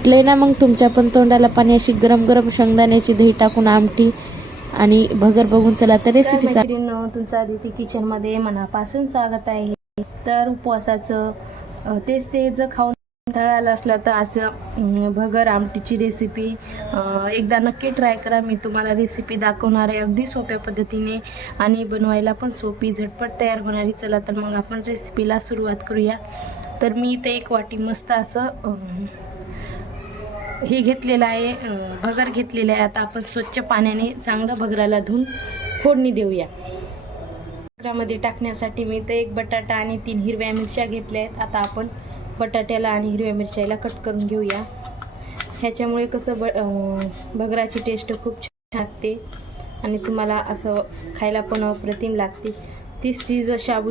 सुटले ना मग तुमच्या पण तोंडाला पाणी अशी गरम गरम शेंगदाण्याची दही टाकून आमटी आणि भगर बघून चला तर रेसिपी मैत्रिणींनो, तुमचं आदिती किचनमध्ये मनापासून स्वागत आहे. तर उपवासाचं ते जर खाऊन कंटाळा असला तर असं भगर आमटीची रेसिपी एकदा नक्की ट्राय करा. मी तुम्हाला रेसिपी दाखवणार आहे अगदी सोप्या पद्धतीने आणि बनवायला पण सोपी झटपट तयार होणारी. चला तर मग आपण रेसिपीला सुरुवात करूया. तर मी इथे एक वाटी मस्त असं हे घेतलेलं आहे, भगर घेतलेलं आहे. आता आपण स्वच्छ पाण्याने चांगलं भगराला धुवून फोडणी देऊया. भगरामध्ये टाकण्यासाठी मी इथे एक बटाटा आणि 3 हिरव्या मिरच्या घेतल्या आहेत. आता आपण बटाट्याला आणि हिरव्या मिरच्याला कट करून घेऊया. ह्याच्यामुळे कसं भगराची टेस्ट खूप छान लागते आणि तुम्हाला असं खायला पण अप्रतिम लागते. ती जर शाबू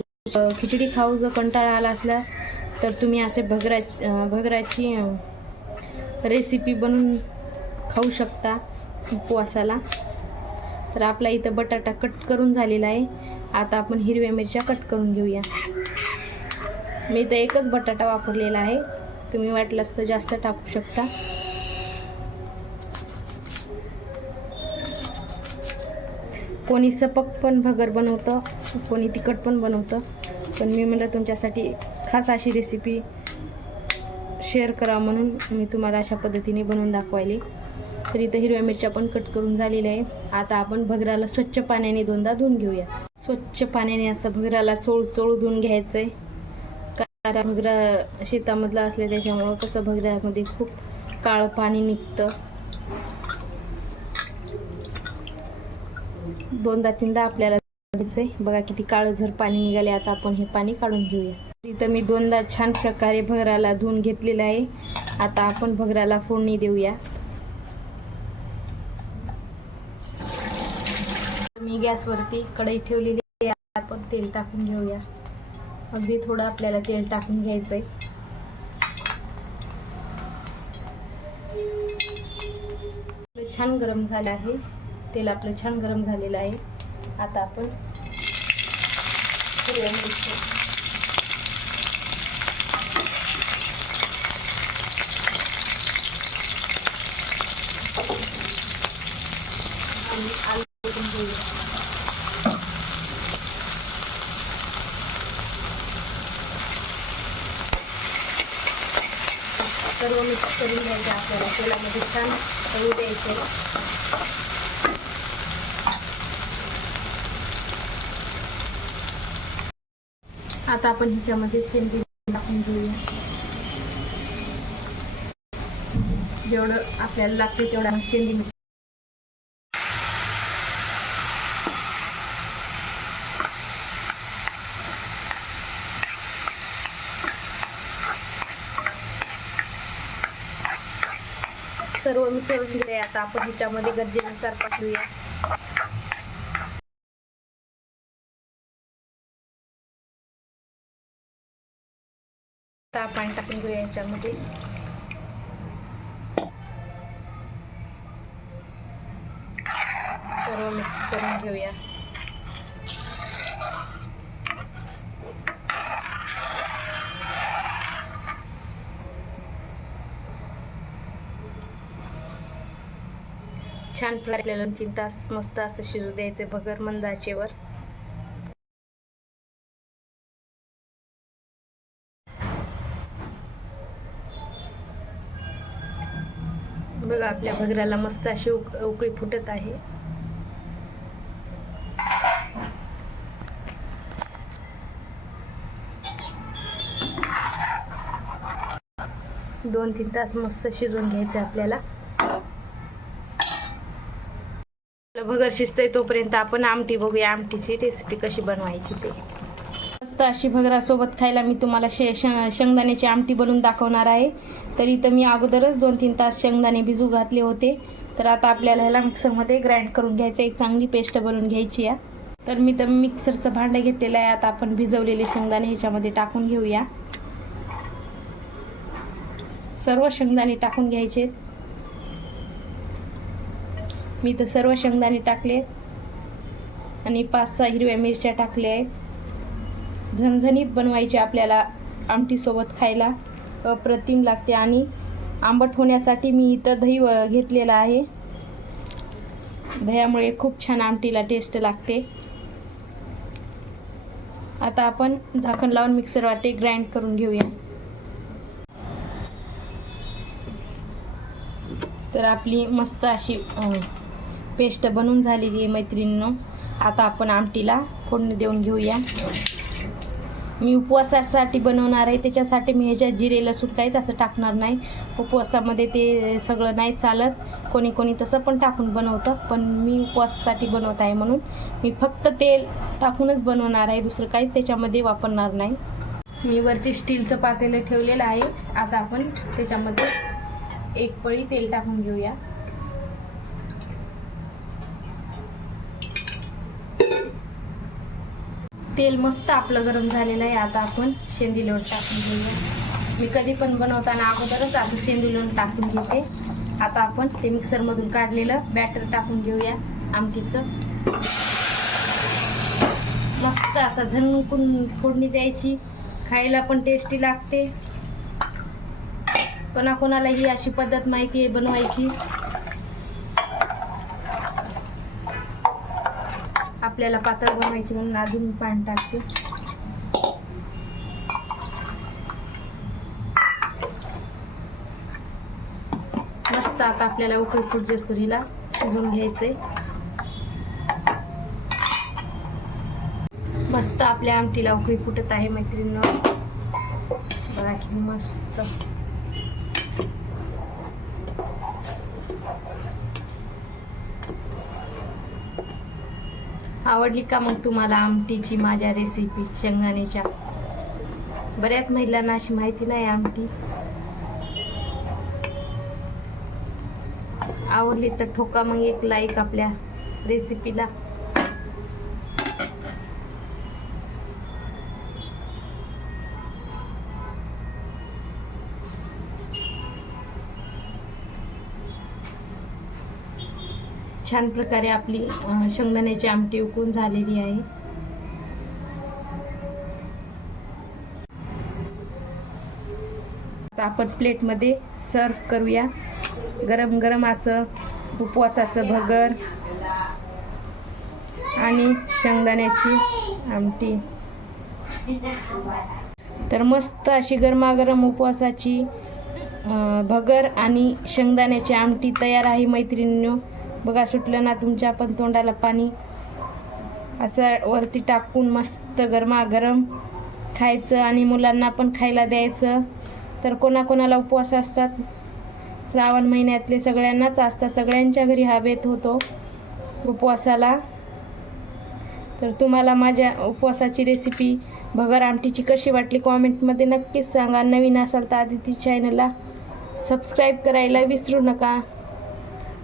खिचडी खाऊ जर कंटाळा आला असला तर तुम्ही असे भगराची रेसिपी बनवून खाऊ शकता उपवासाला. तर आपला इथं बटाटा कट करून झालेला आहे. आता आपण हिरव्या मिरच्या कट करून घेऊया. मी इथं एकच बटाटा वापरलेला आहे, तुम्ही वाटलंच तर जास्त टाकू शकता. कोणी सपक पण भगर बनवतं, कोणी तिखट पण बनवतं, पण मी म्हटलं तुमच्यासाठी खास अशी रेसिपी शेअर करा म्हणून मी तुम्हाला अशा पद्धतीने बनवून दाखवायले. तर इथं हिरव्या मिरच्या पण कट करून झालेल्या आहे. आता आपण भगराला स्वच्छ पाण्याने 2दा धुवून घेऊया. स्वच्छ पाण्याने असं भगराला चोळू धुवून घ्यायचं आहे. कारण भगरा शेतामधला असले त्याच्यामुळं कसं भगरामध्ये खूप काळं पाणी निघतं. 2दा-3दा आपल्याला घ्यायचं आहे. बघा किती काळंझर पाणी निघाले. आता आपण हे पाणी काढून घेऊया. इथं मी 2दा छान प्रकारे भगराला धुवून घेतलेलं आहे. आता आपण भगराला फोडणी देऊया. मी गॅसवरती कढई ठेवलेली आहे. आपण तेल टाकून घेऊया. अगदी थोडं आपल्याला तेल टाकून घ्यायचं आहे. छान गरम झालं आहे तेल, आपलं छान गरम झालेलं आहे. आता आपण हिरव्या मिरच्या आणि आलू टाकून घेऊया. सर्व मिक्स करून घ्यायचं आपल्याला. तेलामध्ये छान तळू द्यायचं. आता आपण ह्याच्यामध्ये शेंगदाणे टाकून घेऊया. जेवढं आपल्याला लागते तेवढा शेंगदाणे सर्व मिसळून घेऊया. आता आपण ह्याच्यामध्ये गरजेनुसार टाकूया. आता पाणी टाकून घेऊया ह्याच्यामध्ये. सर्व मिक्स करून घेऊया. छान आपल्याला 3 तास मस्त असं शिजू द्यायचे भगर मंद आचेवर. बघा आपल्या भगराला मस्त अशी उकळी फुटत आहे. दोन 3 तास मस्त शिजून घ्यायचं आपल्याला. भगर शिजतंय तोपर्यंत आपण आमटी बघूया. आमटीची रेसिपी कशी बनवायची ते. मस्त अशी भगरासोबत खायला मी तुम्हाला शेंगदाण्याची आमटी बनवून दाखवणार आहे. तर इथं मी अगोदरच 2-3 तास शेंगदाणे भिजू घातले होते. तर आता आपल्याला ह्याला मिक्सरमध्ये ग्राइंड करून घ्यायचं. एक चांगली पेस्ट बनवून घ्यायची आहे. तर मी तर मिक्सरचं भांडं घेतलेलं आहे. आता आपण भिजवलेले शेंगदाणे ह्याच्यामध्ये टाकून घेऊया. सर्व शेंगदाणे टाकून घ्यायचे. मी तर सर्व शेंगदाणे टाकले आणि 5-6 हिरव्या मिरच्या टाकल्या आहेत. झणझणीत बनवायची आपल्याला आमटी सोबत खायला अप्रतिम लागते आणि आंबट होण्यासाठी मी इथं दही घेतलेलं आहे. दह्यामुळे खूप छान आमटीला टेस्ट लागते. आता आपण झाकण लावून मिक्सर वाटे ग्राइंड करून घेऊया. तर आपली मस्त अशी पेस्ट बनवून झालेली आहे मैत्रिणींनो. आता आपण आमटीला फोडणी देऊन घेऊया. मी उपवासासाठी बनवणार आहे, त्याच्यासाठी मी ह्याच्यात जिरे लसूण काहीच असं टाकणार नाही. उपवासामध्ये ते सगळं नाही चालत. कोणी कोणी तसं पण टाकून बनवतं, पण मी उपवासासाठी बनवत आहे म्हणून मी फक्त तेल टाकूनच बनवणार आहे. दुसरं काहीच त्याच्यामध्ये वापरणार नाही. मी वरती स्टीलचं पातेलं ठेवलेलं आहे. आता आपण त्याच्यामध्ये एक पळी तेल टाकून घेऊया. तेल मस्त आपलं गरम झालेलं आहे. आता आपण शेंदी लोण टाकून घेऊया. मी कधी पण बनवताना अगोदरच आता शेंदी लोण टाकून घेते. आता आपण ते मिक्सरमधून काढलेलं बॅटर टाकून घेऊया आमटीचं. मस्त असा झणकून फोडणी द्यायची, खायला पण टेस्टी लागते. कोणाकोणाला ही अशी पद्धत माहिती आहे बनवायची. आपल्याला पातळ बनवायची म्हणून अजून पाणी टाकते. मस्त आता आपल्याला उकळी फुटते असतो हिला शिजवून घ्यायचंय. मस्त आपल्या आमटीला उकळी फुटत आहे मैत्रिणींनो. बघा की मस्त. आवडली का मग तुम्हाला आमटीची माझ्या रेसिपी शेंगदाण्याच्या? बऱ्याच महिलांना अशी माहिती नाही आमटी. आवडली तर ठोका मग एक लाईक आपल्या रेसिपीला. छान प्रकारे आपली शेंगदाण्याची आमटी उकळून झालेली आहे. आता आपण प्लेटमध्ये सर्व करूया. गरम गरम असं उपवासाचं भगर आणि शेंगदाण्याची आमटी. तर मस्त अशी गरमागरम उपवासाची भगर आणि शेंगदाण्याची आमटी तयार आहे मैत्रिणींनो. बघा सुटलं ना तुमच्या पण तोंडाला पाणी. असं वरती टाकून मस्त गरमागरम खायचं आणि मुलांना पण खायला द्यायचं. तर कोणाकोणाला उपवास असतात, श्रावण महिन्यातले सगळ्यांनाच असतात, सगळ्यांच्या घरी हा बेत होतो उपवासाला. तर तुम्हाला माझ्या उपवासाची रेसिपी भगर आमटीची कशी वाटली कॉमेंटमध्ये नक्कीच सांगा. नवीन असाल तर आदिती चॅनलला सबस्क्राईब करायला विसरू नका.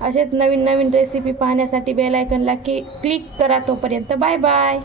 असेच नवीन नवीन रेसिपी पाहण्यासाठी बेल आयकॉनला क्लिक करा. तोपर्यंत बाय बाय.